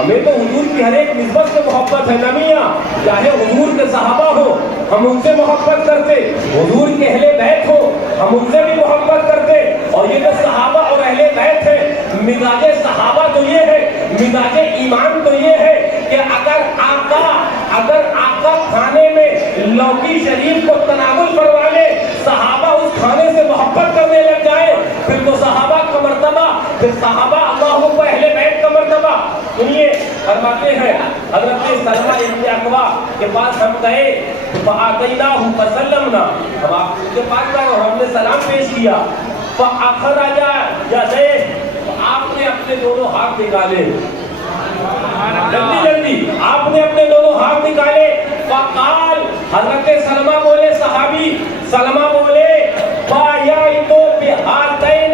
ہمیں تو حضور کی ہر ایک نسبت سے محبت ہے نا میاں، چاہے حضور کے صحابہ ہو ہم ان سے محبت کرتے، حضور کے اہل بیت ہو ہم ان سے بھی محبت کرتے. اور یہ جو صحابہ اور اہل بیت ہے، مزاج صحابہ تو یہ ہے، مزاج ایمان تو یہ ہے کہ اگر آقا کھانے میں لوکی شریف کو تناول کروا لے، صحابہ اس کھانے سے محبت کرنے لگ جائے، پھر تو صحابہ کا مرتبہ، پھر صحابہ اللہ کو اہل بیت کا مرتبہ. سنیے فرماتے ہیں حضرت سلمہ ابن اکوع کے پاس ہم گئے، فآتیناہ فسلمنا، ہم آپ کے پاس گئے اور ہم نے سلام پیش کیا. فأخرج یدیہ، آپ نے اپنے دونوں ہاتھ نکالے، جلدی آپ نے اپنے دونوں ہاتھ نکالے. فقال، حضرت سلمہ بولے، صحابی سلمہ بولے، بایعت بہاتین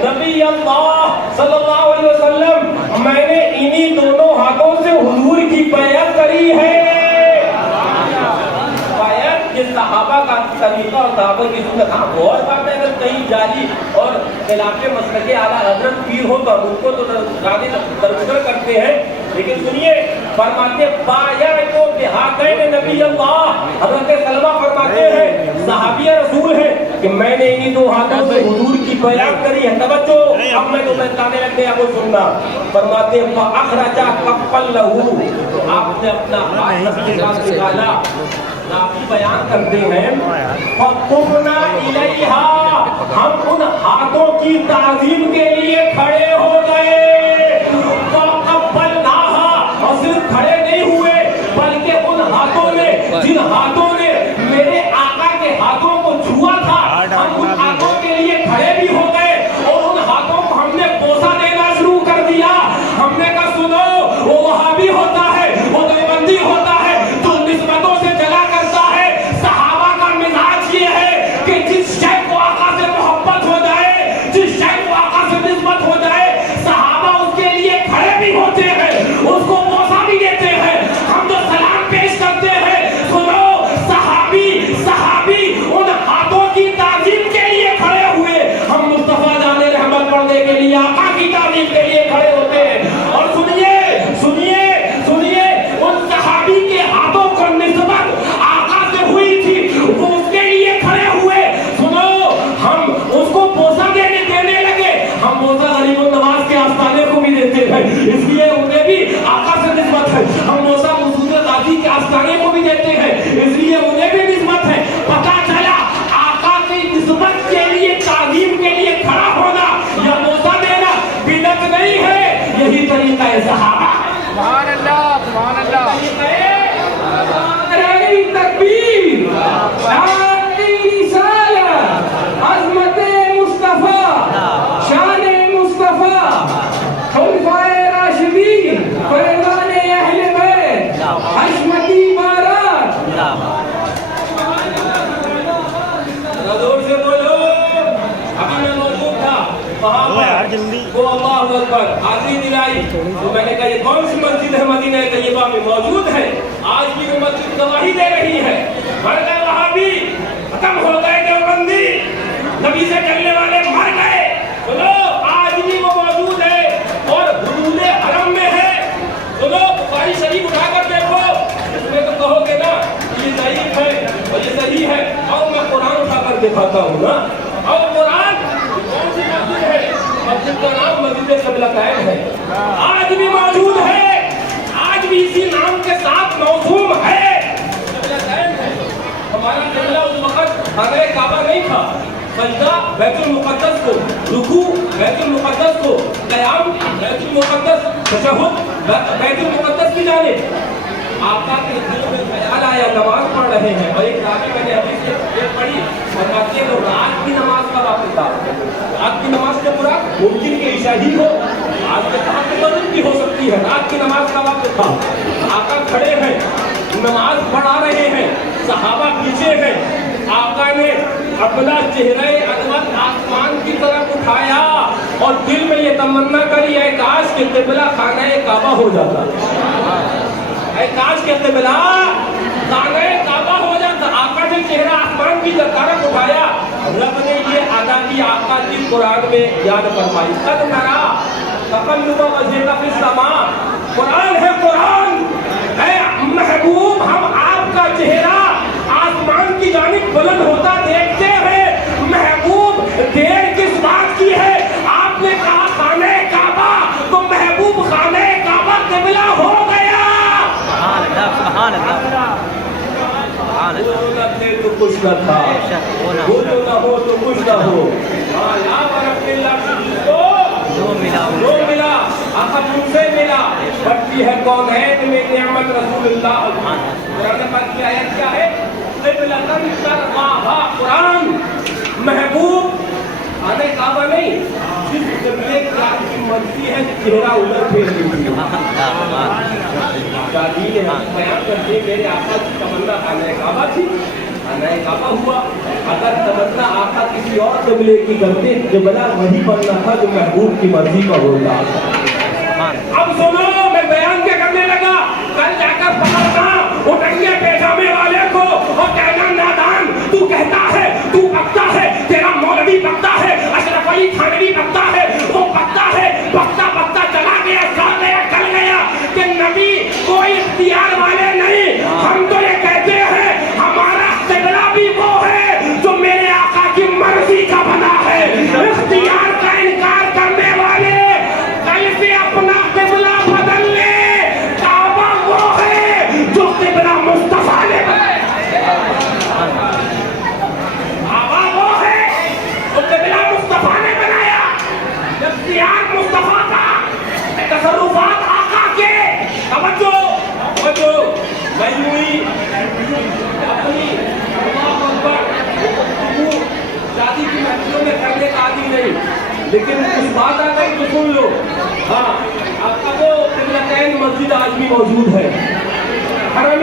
نبی اللہ صلی اللہ علیہ وسلم، میں نے انہی دونوں ہاتھوں سے حضور کی بیعت کری ہے. بیعت یہ صحابہ کا طریقہ اور صحابہ کی سنت. ہاں غور بات ہے اگر کہیں جاری اور خلاف مسلک اعلیٰ حضرت پیر ہو تو ان کو تو درگزر کرتے ہیں، لیکن سنیے فرماتے بایعت بہاتین نبی اللہ، حضرت سلمہ فرماتے ہیں صحابی رسول ہیں کہ میں نے انہی دو ہاتھوں سے حضور کی بیعت کری ہے. توجہ، اب میں تو بتانے لگ گیا وہ سننا. فرماتے فاخرج کفا لہ، آپ نے اپنا ہاتھ نکالا. آپ بیان کرتے ہیں فقمنا الیہا، ہم ان ہاتھوں کی تعظیم کے لیے کھڑے ہو گئے. فقبلناہا، اور صرف کھڑے نہیں ہوئے بلکہ ان ہاتھوں نے، جن ہاتھوں نے میرے آقا کے ہاتھوں کو چھوا تھا، ہم ان ہاتھوں کے لیے کھڑے بھی ہو گئے اور ان ہاتھوں کو ہم نے بوسہ دینا شروع کر دیا. ہم نے کہا سنو، وہ وہابی ہوتا ہے، وہ دیوبندی ہوتا ہے جو نسبتوں سے جلا کرتا ہے. صحابہ کا مزاج یہ ہے کہ جس شے کو آقا سے محبت ہو جائے، جس شے کو آقا سے نسبت ہو جائے، صحابہ اس کے لیے کھڑے بھی ہوتے ہیں، اس کو بوسہ بھی دیتے ہیں. ہم جو سلام پیش کرتے ہیں، سنو صحابی ان ہاتھوں کی تعظیم کے لیے کھڑے ہوئے. ہم مصطفیٰ جان رحمت پڑھنے کے لیے، آقا کی تعظیم کے لیے کھڑے ہوتے ہیں. اور سنیے ان صحابی کے ہاتھوں کو نسبت آقا سے ہوئی تھی، وہ اس کے لیے کھڑے ہوئے. سنو، ہم اس کو بوسہ دینے لگے. ہم بوسہ غریب النواز کے آستانے کو بھی دیتے ہیں، اس لیے انہیں بھی آقا سے نسبت ہے. ہم بوسہ مسعود غازی کے آستانے کو بھی دیتے ہیں، اس لیے انہیں بھی نسبت ہے. پتہ چلا آقا کی نسبت کے لیے، تعظیم کے لیے کھڑا ہونا یا بوسہ دینا بدعت نہیں ہے، یہی طریقہ ہے صحابہ. سبحان اللہ، سبحان اللہ. نعرہ تکبیر، شان رسالت، عظمت مصطفیٰ، شان مصطفیٰ، خلفائے راشدین، فرزان اہل بیت، حشمتی بارات. زور سے بولو. ابھی میں موجود تھا وہاں پر، وہ اللہ اکبر حاضری دلائی تو میں نے کہا یہ کون سی مسجد ہے مدینہ طیبہ میں موجود ہے؟ آج بھی وہ مسجد گواہی دے رہی ہے. مر گئے وہابی، ختم ہو گئے دیوبندی، نبی سے چلنے والے مر گئے. سنو، آج بھی وہ موجود ہے اور حدود حرم میں ہے. سنو، بخاری شریف اٹھا کر دیکھو، اس میں تو کہو گے نا یہ ضعیف ہے اور یہ صحیح ہے. اور میں قرآن اٹھا کر دکھاتا ہوں نا. اور قرآن کون سی مسجد ہے؟ مسجد کا نام مسجد قبلتین ہے، آج بھی موجود ہے، آج بھی اسی نام کے ساتھ موسوم ہے. قبلتین ہے. ہمارا قبلہ اس وقت خانہ کعبہ نہیں تھا. سجدہ بیت المقدس کو، رکوع بیت المقدس کو، قیام بیت المقدس، تشہد بیت المقدس کی جانب. آقا کے دل میں خیال آیا نماز پڑھ رہے ہیں اور ایک راوی میں نے حدیث پڑھی فرماتے ہیں رات کی نماز کا وقت تھا. رات کی نماز کے مراد ممکن کہ عشاء ہی ہو، آج کے ساتھ مغرب بھی ہو سکتی ہے. رات کی نماز کا وقت تھا. آقا کھڑے ہیں، نماز پڑھا رہے ہیں، صحابہ پیچھے ہیں. آقا نے اپنا چہرہ انور آسمان کی طرف اٹھایا اور دل میں یہ تمنا کری اے کاش کہ قبلہ خانہ کعبہ ہو جاتا، اے کاش کہ قبلہ خانہ کعبہ ہو جاتا. آقا نے چہرہ آسمان کی طرف اٹھایا. رب نے یہ ادا کی آقا کی قرآن میں یاد فرمائی. قد نرا تقلب وجهك في السماء. قرآن कुछ न था, वो जो न हो तो कुछ न हो। हाँ, ला बरकतिल्लाह को जो मिला आखिर तुमसे मिला, बढ़ती है कौनैन में नियामत रसूलुल्लाह। कुरान पाक की आयत क्या है? क़िबलतन तरक़ाहा, कुरान महबूब आने काबा नहीं, जिस क़िबले की आपकी मर्जी है चेहरा उधर फेर दीजिए। दादी ने बयान करते मेरे आका की तमन्ना खाने काबा थी, खाने काबा हुआ। अगर तमन्ना आका किसी और क़िबले की करते क़िबला वही बनना था जो महबूब की मर्जी का होता। अब सुनो, मैं बयान क्या करने लगा, कल जाकर पकड़ना उठंगे पैजामे वाले को और कहना नादान, तू कहता है, तू बकता है, तेरा मौलवी बकता है, अशरफ अली थानवी बकता है, वो बकता है, बकता बकता चला गया, चल गया, चल गया कि नबी कोई इख्तियार वाले नहीं। हम तो ये कहते हैं हमारा क़िबला भी वो है जो मेरे आका की मर्जी का बना है। इख्तियार का इनकार करने वाले कल से अपना क़िबला बदल ले, काबा वो है जो क़िबला मुस्तफा ने बनाया। काबा वो है जो क़िबला मुस्तफा ने बनाया। इख्तियार मुस्तफा का, तसर्रुफात आका के। तवज्जो तवज्जो, मजमूई अपनी अल्लाहु अकबर शादी की महफिलों में करने का आदि नहीं, लेकिन कुछ बात आ गई तो सुन लो। हाँ, आपका वो क़िबलतैन मस्जिद आज भी मौजूद है, हरम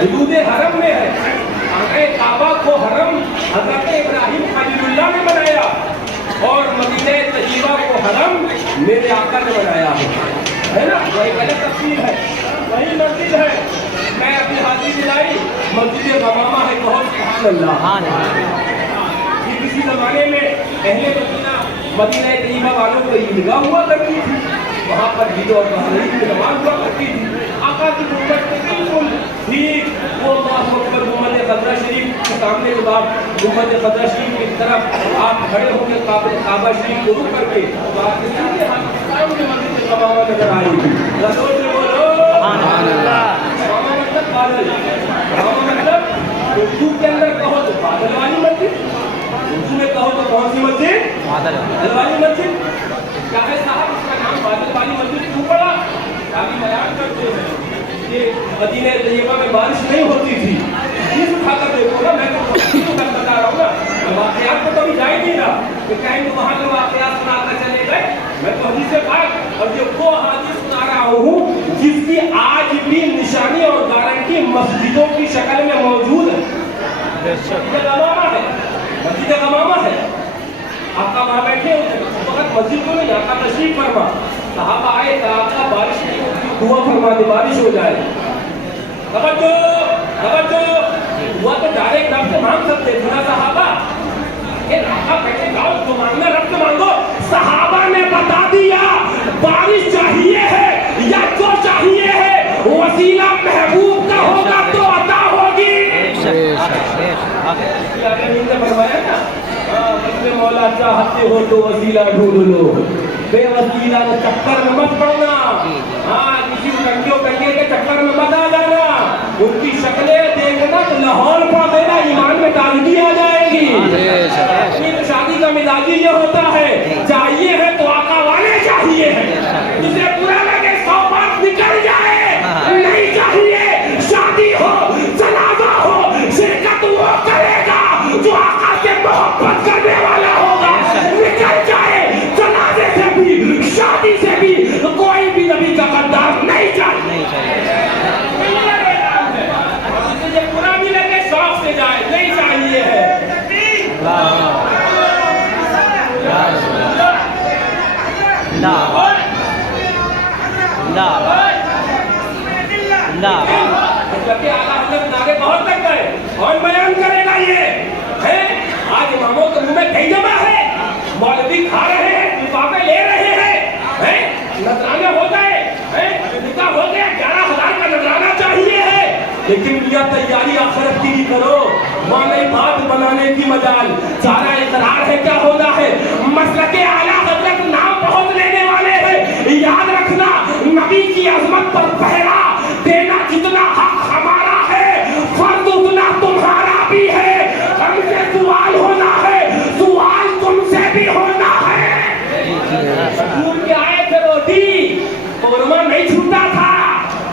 हुदूद हरम में है। आगे काबा को हरम हज़रत इब्राहिम खलीलुल्लाह ने बनाया और मदीना तय्यबा को हरम मेरे आका ने बनाया है ना। वही अलग तफसील है, वही मस्जिद है। मैं अपनी हाजिरी दिलाई, मस्जिद गमामा है, बहुत सुभान अल्लाह। ये किसी ज़माने में अहले मदीना तय्यबा वालों को ईदगाह हुआ करती थी, वहाँ पर ईद और बकरीद की नमाज हुआ करती थी। आका की गुंबद के बिल्कुल ठीक वो अल्लाहु अकबर गुंबद खज़रा शरीफ के सामने जब आप गुंबद खज़रा शरीफ की तरफ आप खड़े होकर काबा शरीफ को रुक करके तो आपके सामने मस्जिद गमामा नजर आएगी। रसूल से बोलो गमामा मतलब बादल, गमामा मतलब उर्दू के अंदर कहो तो बादल वाली मस्जिद, उर्दू में कहो तो कौन सी मस्जिद? बादल वाली मस्जिद। क्या है साहब इसका नाम बादल वाली मस्जिद क्यों पड़ा? अभी बयान करते हैं कि मदीना तय्यबा में बारिश नहीं होती थी। चीज उठाकर देखो ना, मैं तो बता रहा हूँ ना, वाक़यात तो कभी जा ही नहीं रहा कि कहीं तो वहाँ के वाक़यात सुनाकर चले गए। मैं तो हदीस पाक और ये वो हदीस सुना रहा हूँ जिसकी आज भी निशानी और गारंटी मस्जिदों की शक्ल में मौजूद है। मस्जिद गमामा है, मस्जिद गमामा है। आपका वहाँ बैठे वक्त मस्जिद को नहीं, आपका तशरीफ फरमा, सहाबा आए तो आपका बारिश दुआ फरमा दे, बारिश हो जाए। तवज्जो तवज्जो, दुआ तो डायरेक्ट रब से मांग सकते थे ना सहाबा, ये राखा बैठे जाओ जो मांगना रब से मांगो। सहाबा ने बता दिया बारिश चाहिए है या जो चाहिए है वसीला महबूब का होगा तो अता होगी। फरमाया ना, मौला चाहते हो तो वसीला ढूंढ लो, बेवसीला के चक्कर में मत पड़ना। हाँ, किसी कंगे के चक्कर में मत आ जाना, उनकी शक्लें देखना तो लाहौर पा देना, ईमान में ताजगी आ जाएगी। तो शादी का मिजाजी ये होता है, चाहिए है तो आका वाले चाहिए है, जिसे बुरा लगे 100 बात निकल जाए, नहीं चाहिए शादी हो जनाजा हो शिरकत वो करेगा जो आका से मोहब्बत करने वाला होगा। निकल जाए जनाजे से भी शादी से भी कोई भी नबी का गद्दार नहीं चाहिए। ये बुरा भी लगे शौक से जाए, नहीं चाहिए है। नारे बहुत लग गए, कौन बयान करेगा ये है? आज इमामों के मुंह में कई जमा है, मौलवी खा रहे हैं, लिफाफे ले रहे हैं, नजराने हो गए, निकाह हो गया, 11,000 का नजराना चाहिए है। लेकिन यह तैयारी आखिरत की भी करो, माने बात बनाने की मजाल सारा इकरार है क्या होना है। मसलके आला हजरत नाम बहुत लेने वाले हैं, याद रखना नबी की अजमत पर पहरा देना जितना हक हमारा है, फर्ज उतना तुम्हारा भी है।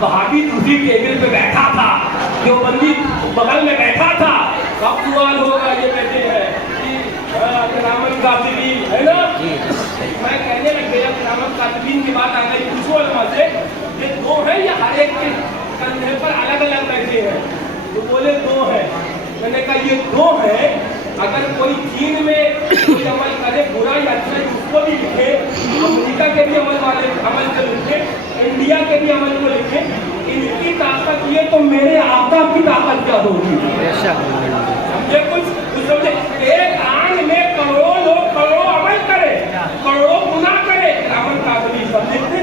वहाबी उसी टेबल पे बैठा था, देवबंदी बगल में बैठा था, कब सवाल होगा ये कहते हैं कि करामत कातिबीन है ना। मैं कहने लग गया करामत कातिबीन की बात आ गई, पूछो उलमा से ये दो है या हर एक के कंधे पर अलग अलग बैठे हैं? तो बोले दो है। मैंने कहा ये दो है, अगर कोई चीन में कोई अमल करे बुरा या अच्छा उसको भी लिखे, अमेरिका के भी अमल को लिखे, इंडिया के भी अमल को लिखे, इनकी ताकत ये तो मेरे आका की ताकत क्या होगी? समझे कुछ समझे? एक आन में करोड़ों लोग करोड़ों अमल करे, करोड़ों गुनाह करे, करामत कातिबीन सब लिखते।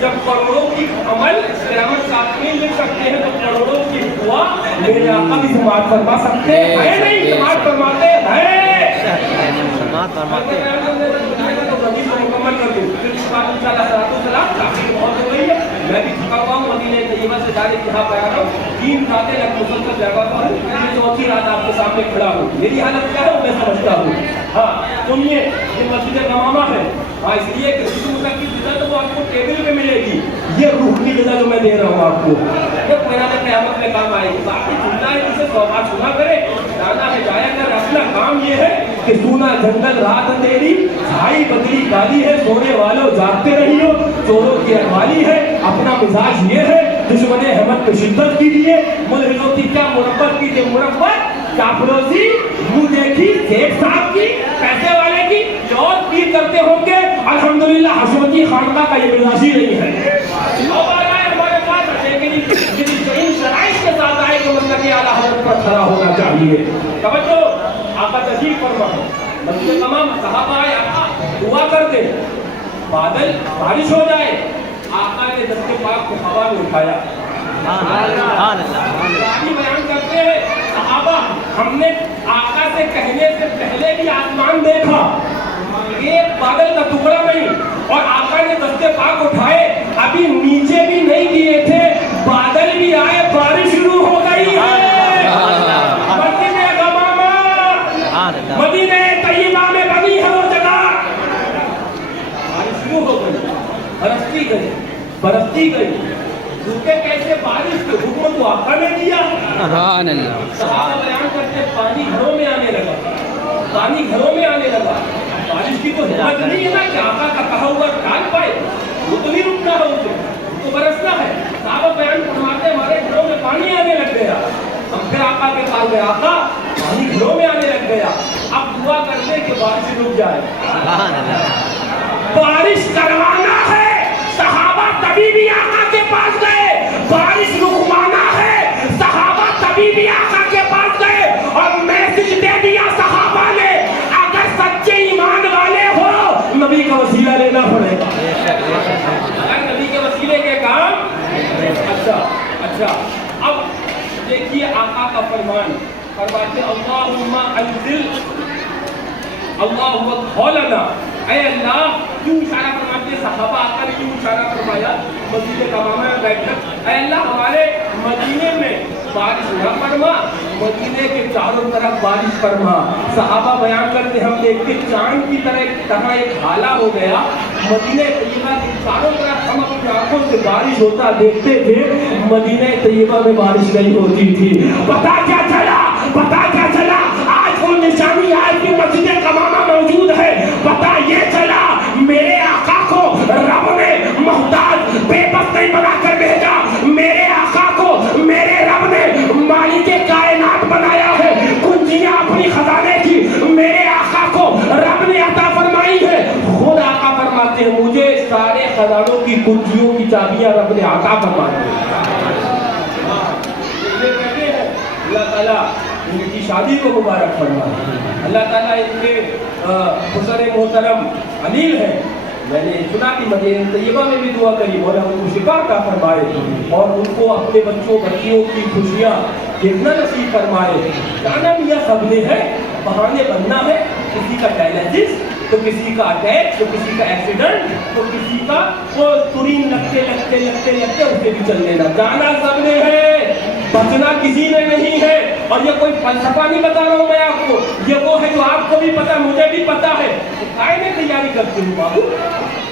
जब करोड़ों की अमल करामत कातिबीन लिख सकते हैं तो करोड़ों की दुआ मेरे आका भी समाज फरमा सकते हैं, नहीं समाज फरमाते हैं। मुकम्मल कर दूं, फिर इस बात इंशाअल्लाह काफी बहुत हो गई है। मैं भी थका हुआ हूँ, मदीने तैयबा से डायरेक्ट यहाँ पर आ रहा हूँ। 3 रातें लग मुसलसल जगह पर हूँ, मैं चौथी रात आपके सामने खड़ा हूँ। मेरी हालत क्या है मैं समझता हूँ। हाँ सुनिए, ये मस्जिद नमामा है। हाँ इसलिए जिस्म की ग़िज़ा तो वो आपको टेबल पे मिलेगी, ये रूह की ग़िज़ा जो मैं दे रहा हूँ आपको, ये क़यामत क़यामत में काम आएगी। बाकी चिल्ला है किसे सौगात सुना करे, जाना है जाया कर। अपना काम ये है कि सूना जंगल रात अंधेरी, छाई बदली काली है, सोने वालों जागते रहियो, चोरों की रखवाली है। अपना मिजाज ये है दुश्मने अहमद पे शिद्दत कीजिए, मुल्हिदों की क्या मुरब्बत कीजिए, मुरब्बत काफरोजी मुँह देखी शेख साहब की, पैसे वाले की, और पीर करते होंगे। अल्हम्दुलिल्लाह हशमती खानका का ये मिजाज ही नहीं है। हमारे पास इन शराइत के साथ आए तो मतलब कि आला हज़रत पर खड़ा होना चाहिए। तवज्जो, आका तशरीफ फरमा, मस्जिद तमाम सहाबा आए, आका दुआ करते, बादल बारिश हो जाए, आका ने दस्ते पाक को हवा में उठाया। बयान करते हैं सहाबा, हमने आका से कहने से पहले भी आसमान देखा, एक बादल का टुकड़ा नहीं, और आका ने दस्ते पाक उठाए, अभी नीचे भी नहीं दिए थे, बादल भी आए, बारिश शुरू हो गई है। मदीने गमामा, मदीने तैयबा में बनी है वो जगह, बारिश शुरू हो गई, बरसती गई। रुके कैसे बारिश के हुक्म तो आका ने दिया। सहाबा बयान करते पानी घरों में आने लगा, पानी घरों में आने लगा। बारिश की तो हिम्मत नहीं है ना कि आका का कहा हुआ टाल पाए, वो तो नहीं रुकना है, उनको बरसना है। सहाबा बयान फरमाते हमारे घरों में पानी आने लग गया। हम फिर आका के पास गए, आका पानी घरों में आने लग गया, अब दुआ करते कि बारिश रुक जाए। बारिश करवाना है, सहाबा तभी भी आका के पास गए। बारिश रुकवाना है, सहाबा तभी भी आका के पास गए और मैसेज दे दिया सहाबा ने, अगर सच्चे ईमान वाले हो नबी का वसीला लेना पड़ेगा। अगर नबी के वसीले के काम अच्छा। अब देखिए आका का फरमान, फरमाते अल्लाहुम्मा अंजिल अल्लाहुम्मा खौलना, ऐ अल्लाह, क्यों इशारा फरमाते सहाबा आका ने क्यों इशारा फरमाया? मस्जिद तमामा में बैठकर, ऐ अल्लाह हमारे मदीने में बारिश न फरमा, मदीने के चारों तरफ बारिश फरमा। सहाबा बयान करते हम देखते चांद की तरह एक हाला हो गया, मदीने तैयबा के चारों तरफ हम अपनी आंखों से बारिश होता देखते थे, मदीने तैयबा में बारिश नहीं होती थी। पता क्या चला? आज वो निशानी आज की मस्जिद तमामा मौजूद है। पता ये चला मेरे आका को रब ने मोहताज बेबस नहीं बनाकर भेजा, मेरे आका को मेरे रब ने मालिक कायनात बनाया है। कुंजियां अपनी खजाने की मेरे आका को रब ने अता फरमाई है। खुद आका फरमाते हैं मुझे सारे खजानों की कुंजियों की चाबियां रब ने अता फरमाई है। अल्लाह ताला इनकी शादी को मुबारक फरमाए। अल्लाह ताला इनके हुस्न मोहतरम अलील है, मैंने सुना कि मदीने तैयबा में भी दुआ करी, मौला उनको शिफा अता फरमाए और उनको अपने बच्चियों की खुशियाँ देखना नसीब फरमाए। जाना मियाँ सबने है, बहाने बनना है, किसी का डायलिसिस तो किसी का अटैक तो किसी का एक्सीडेंट तो किसी का वो तुरीन लगते उसे भी चल लेना। जाना सबने है, बचना किसी ने नहीं है। और ये कोई फलसफा नहीं बता रहा हूँ मैं आपको, ये वो है जो आपको भी पता है, मुझे भी पता है। काय में तैयारी करती हूँ बाबू,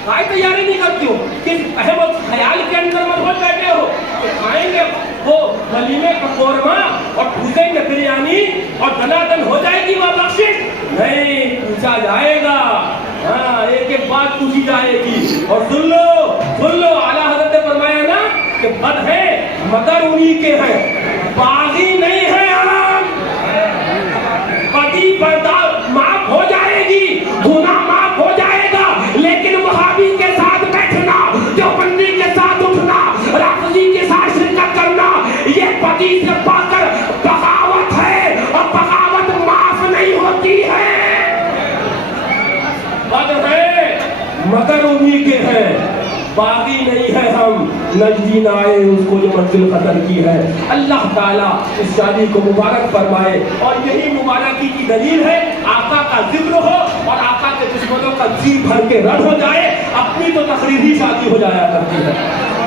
काय तैयारी नहीं करती हूँ कि अहम ख्याल के अंदर मत बैठ के खाएंगे वो वलीमे का कोरमा और पूछेंगे बिरयानी और दनादन हो जाएगी वह बख्शिश? नहीं, पूछा जाएगा। हाँ, एक एक बात पूछी जाएगी। और सुन लो, आला हज़रत ने फरमाया ना कि बद है मगर उन्हीं के हैं, बागी नहीं है हम। पति पर्दा माफ हो जाएगी, गुनाह माफ हो जाएगा, लेकिन वहाबी के साथ बैठना, देवबंदी के साथ उठना, राफजी के साथ शिरकत करना, ये पति से पाकर बगावत है और बगावत माफ नहीं होती है। बद है मगर उन्हीं के हैं, बागी नहीं है हम, नजदी ना आए उसको जो मंजिल कदर की है। अल्लाह ताला इस शादी को मुबारक फरमाए। और यही मुबारकी की दलील है, आका का जिक्र हो और आका के दुश्मनों का जी भर के रद्द हो जाए। अपनी तो तकरीरी शादी हो जाया करती है,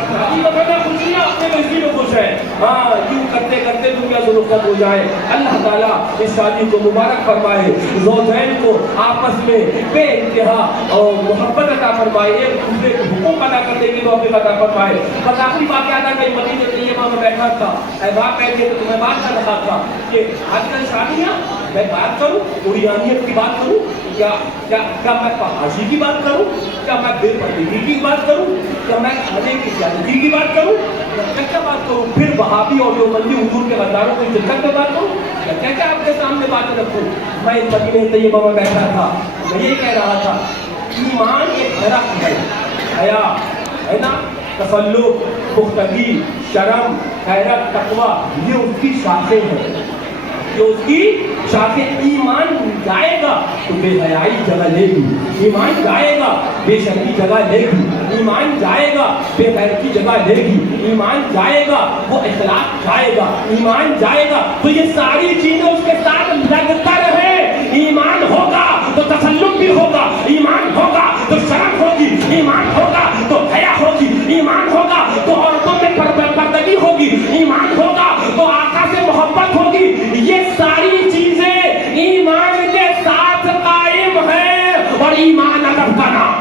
शादी तो करना खुशी है, अपने में इसी में खुश है। हाँ, यूं करते करते दुनिया से रुखसत हो जाए। अल्लाह ताला इस शादी को मुबारक फरमाए, ज़ौजैन को आपस में बेइंतहा और मोहब्बत अता फरमाए, एक दूसरे को हुकूक अदा करने की तौफीक अता फरमाए। बस आखिरी बात क्या था कि मदीने तैयबा में बैठा था, अहबाब बैठ के तो मैं बात कर रहा था कि आजकल शादियाँ, मैं बात करूँ उड़ियानियत की बात करूँ, क्या मैं फहाशी की बात करूँ, क्या मैं बेपर्दगी की बात करूँ, क्या मैं खाने की ज्यादती की बात करूँ, क्या बात करूँ, फिर वहाबी और देवबंदी हुजूर के गद्दारों को इज्जत में बात करूँ, क्या आपके सामने बात रखूँ। मैं मदीने तैयबा में बैठा था, मैं ये कह रहा था, ईमान एक दरख्त है, हया है ना, तसल्लुक, पुख्तगी, शर्म, खैरत, तकवा, ये उसकी शाखें हैं, जो उसकी शाखें। ईमान जाएगा तो बेहयाई जगह लेगी, ईमान जाएगा बेशर्मी जगह लेगी, ईमान जाएगा बेगैरती जगह लेगी, ईमान जाएगा वो इखलाक जाएगा, ईमान जाएगा तो ये सारी चीजें उसके साथ लगता रहे। ईमान होगा तो तसल्लुक भी होगा, ईमान होगा तो शर्म होगी, ईमान होगा तो हया होगी, ईमान होगा तो औरतों में पर्दगी होगी, ईमान होगा तो आका से मोहब्बत होगी। ये सारी चीजें ईमान के साथ कायम है। और ईमान अदब का नाम,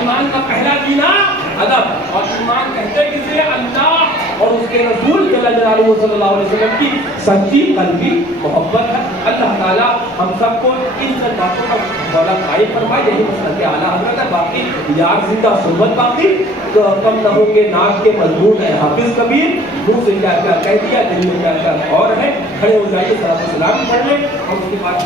ईमान का पहला जीना अदब, और ईमान कहते किसे? अल्लाह और उसके रसूल सल्लल्लाहु अलैहि वसल्लम की सच्ची कल्बी मोहब्बत है। अल्लाह ताला हम सबको इन सब बातों का मौला कायम फरमाए। यही मसलक आला हज़रत है। बाकी यार जिंदा सुन्नत बाकी तो कम न होंगे नाक के मजमून है हाफिज कबीर, मुंह से क्या क्या कह दिया, दिल में क्या क्या और है। खड़े हो जाइए, सलाम पढ़ लें और उसके बाद